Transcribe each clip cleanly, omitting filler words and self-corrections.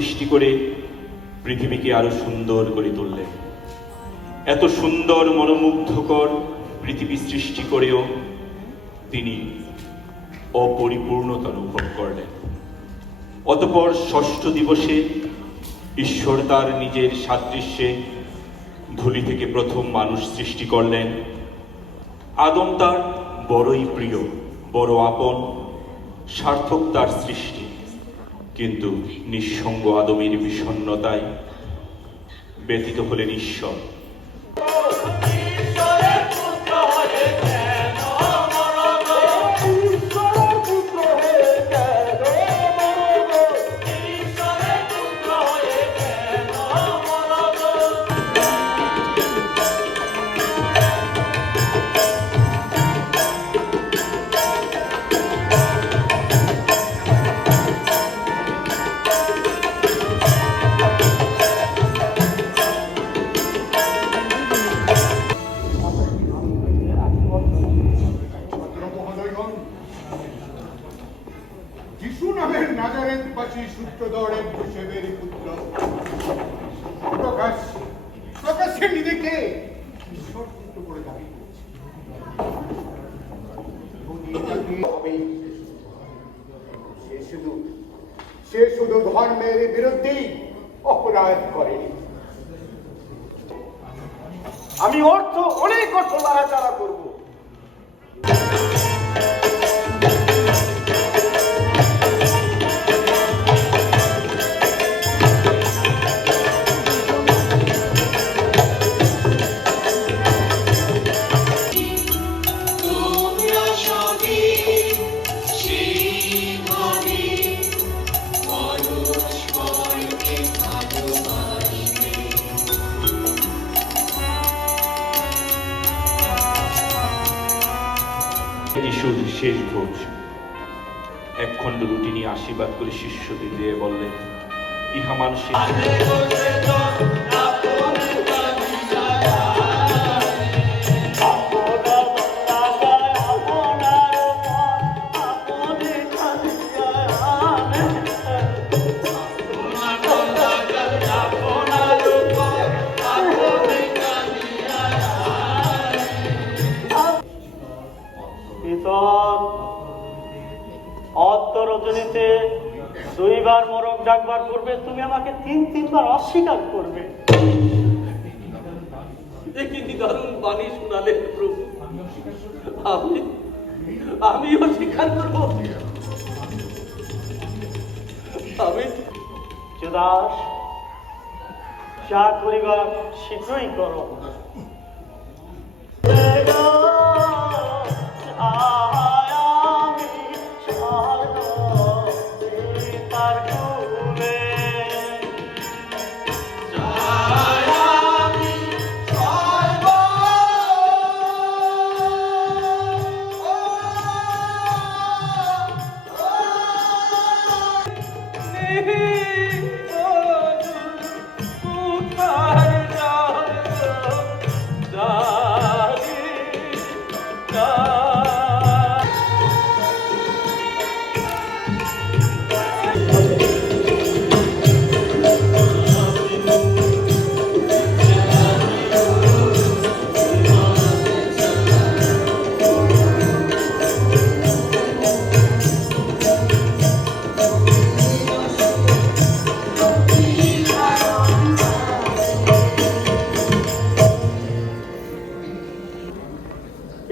সৃষ্টি করে পৃথিবীকে আরো সুন্দর করে তুললেন। এত সুন্দর মনোমুগ্ধকর পৃথিবী সৃষ্টি করেও তিনি অপরিপূর্ণতা অনুভব করলেন। অতঃপর ষষ্ঠ দিবসে ঈশ্বর তার নিজের সাদৃশ্যে ধুলি থেকে প্রথম মানুষ সৃষ্টি করলেন। আদম তার বড়ই প্রিয়, বড় আপন, সার্থক তার সৃষ্টি। কিন্তু নিঃসঙ্গ আদমের বিষণ্ণতায় ব্যথিত হলেন ঈশ্বর। যিশু নামের নাজারেতবাসী সূত্রধরের যোসেফের পুত্র প্রকাশ্যে নিজেকে ঈশ্বর পুত্র করে দাবি করছে। সে শুধু ধর্মের বিরুদ্ধেই অপরাধ করেনি, আমি অনেক অর্থ লাড়াচাড়া করবো। যিশুর শেষ ভোজ। এক খণ্ড রুটি নিয়ে আশীর্বাদ করে শিষ্যদের দিয়ে বললেন, ইহা মানুষের রজনীতে দুইবার মোরগ ডাকবার পূর্বে তুমি আমাকে তিনবার অস্বীকার করবে। কি দারুণ বাণী শোনালেন প্রভু, আমিও স্বীকার করব। আমি জুদাস, যা করিবার শীঘ্রই করো।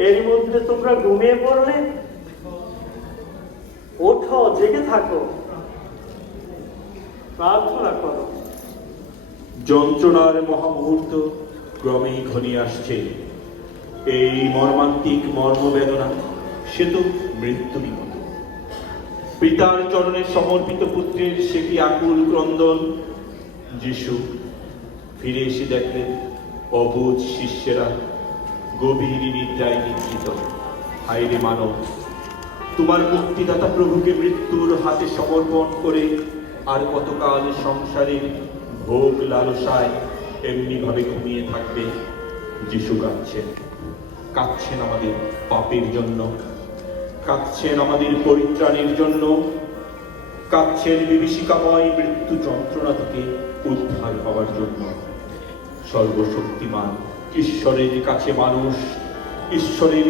এর মধ্যে তোমরা ঘুমিয়ে পড়লে? ওঠো, জেগে থাকো, প্রার্থনা করো। যন্ত্রণার মহামুহূর্ত ক্রমেই ঘনিয়ে আসছে। এই মর্মান্তিক মর্মবেদনা সে তো মৃত্যু বিমত। পিতার চরণে সমর্পিত পুত্রের সে কি আকুল ক্রন্দন। যিশু ফিরে এসে দেখলেন অবুঝ শিষ্যেরা গভীর নিদ্রায় নিদ্রিত। হায়রে মানব, তোমার মুক্তিদাতা প্রভুকে মৃত্যুর হাতে সমর্পণ করে আর কতকাল সংসারের ভোগ লালসায় এমনি ভাবে ঘুমিয়ে থাকবে। যিশু কাঁদছেন আমাদের পাপের জন্য, কাঁদছেন আমাদের পরিত্রাণের জন্য। কাচ্ছের বিভীষিকাময় মৃত্যু যন্ত্রণা থেকে উদ্ধার হওয়ার জন্য। সর্বশক্তিমান ঈশ্বরের কাছে মানুষ ঈশ্বরের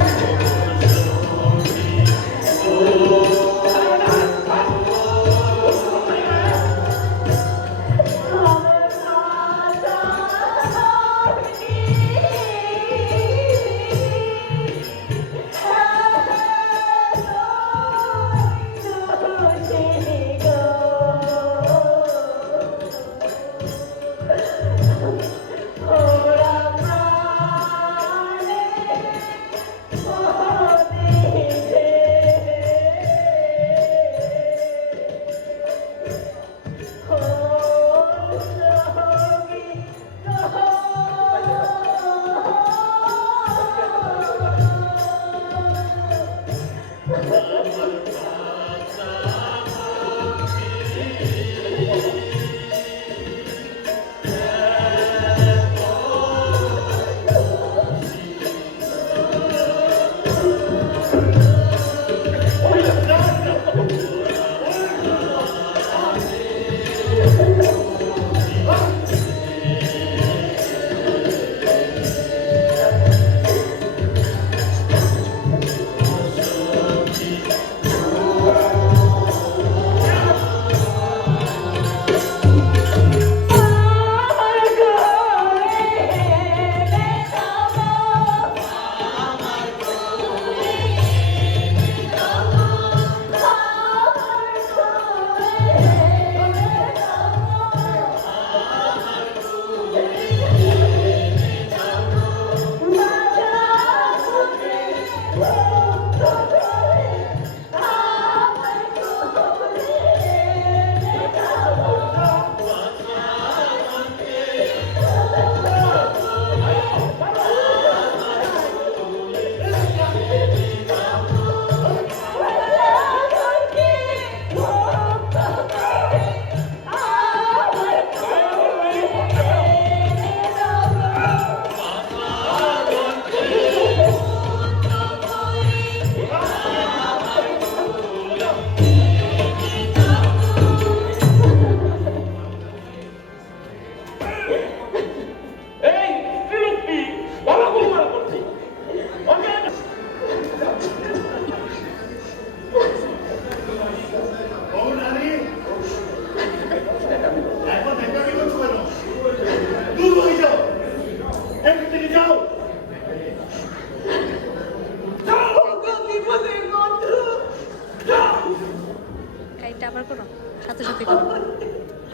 কাইটটা আবার করো, সাথে সাথে করো,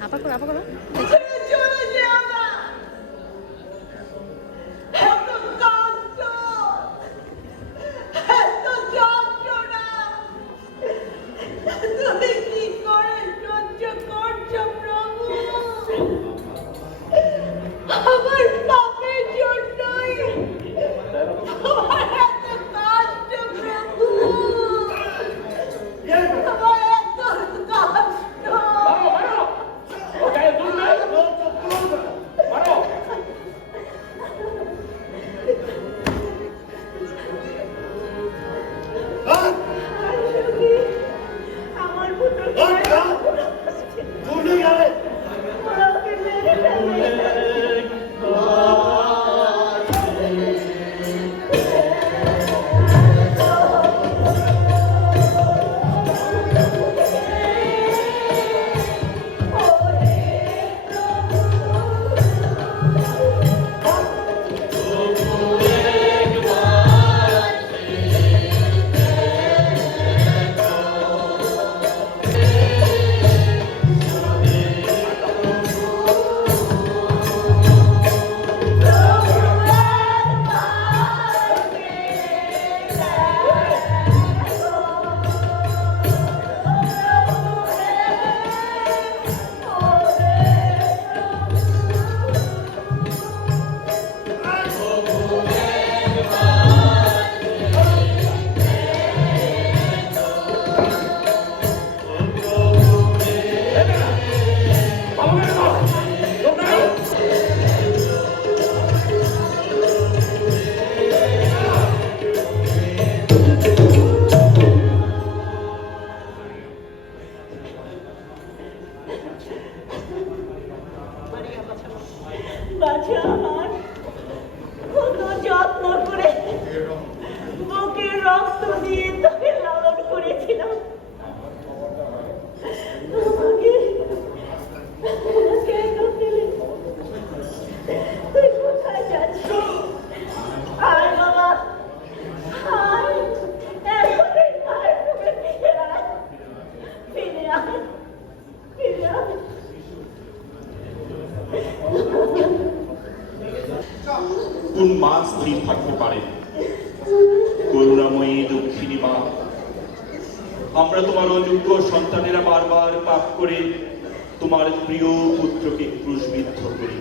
আবার করো, আবার করো। আমার পাপের জন্যই আমার এত কষ্ট প্রভু, আমার এত কষ্ট। বাছা আমার কত যত্ন করে বুকের রক্ত দিয়ে তোকে লালন করেছিলাম। আমাকে কেন দিলি? তুই কোথায় যাচ্ছিস? আয় বাবা, আয়, এখনই মায়ের বুকে ফিরে আয়, ফিরে আয়, ফিরে আয়। কোন মা স্থির থাকতে পারে? করুণাময়ী দক্ষিণী মা, আমরা তোমার অযোগ্য সন্তানেরা বারবার পাপ করে তোমার প্রিয় পুত্রকে ক্রুশবিদ্ধ করি।